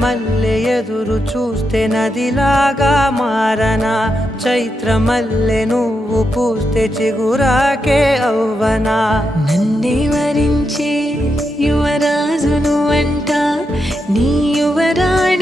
మల్లె ఎదురు చూస్తే నదిలాగా మారనా చైత్ర మల్లె నువ్వు పూస్తే చిగురాకే అవ్వనా నన్నే వరించే యువరాజును అంట నీ యువరాణి